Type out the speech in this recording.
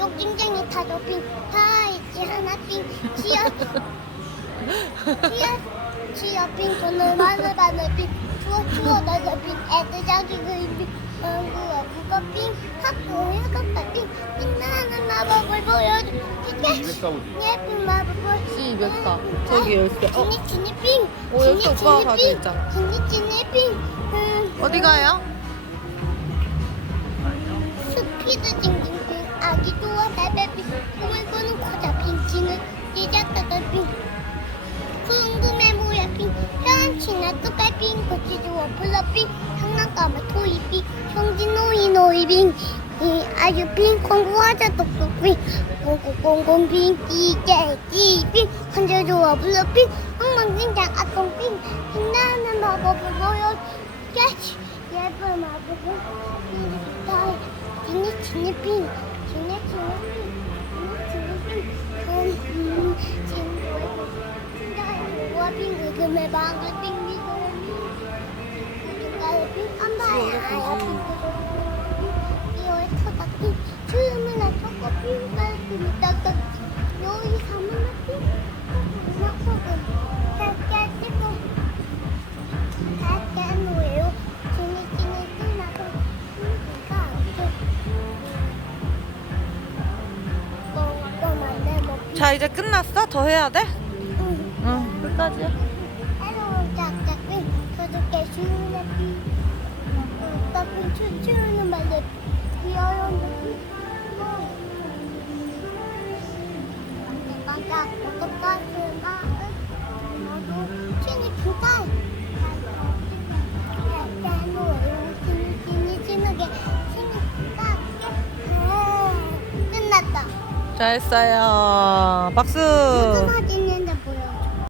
욕쟁쟁이 다섯 빙, 다 있지 하나 빙, 치어, 치어, 치어 빙, 돈을 마늘 마늘 빙, 추워 추워 너저 빙, 애들 자기 빙, 연구와 국어 빙, 학교 일곱 빙, 빛나는 마법을 보여줘, 예쁜 마법을 204. 저기 열쇠. 어, 지니 지니 빙, 오, 여기 지니, 오빠가 가지고 빙, 있잖아. 지니 지니 빙, 음, 어디 가요? 스피드 아 기 좋아 달달빙 꿈을 꾸는 과자 빙치는 시작하던 빙 궁금해 뭐야 빙 현치나 뚜까빙 거치즈 워플러 빙 장난감을 토이빙 형진 노이 노이빙 이 아주 빙 공부하자 똑똑빙 공공공공빙 끼개끼빙 환자 좋아 불러빙 엉망진창 아똥빙 빛나는 마법을 보여 깨치 예쁜 마법을 다 지니 지니 빙 와빙 그금의 방글 빙 미소를 빙 안봐야 빙 이어의 터다 빙 춤을 나 초코 빙 깔끔히 딱딱 여기 사문나 빙 낙폭은 살게 찍고 살게 놓여요 지니 지니 지나고 빙가 꼼꼼한 내 목표 자, 이제 끝났어? 더 해야 돼? 응. 응, 끝까지. 춤추는 말들 귀여운 빙 내가 마을 나도 치니 빙가 끝났다. 잘했어요. 박수.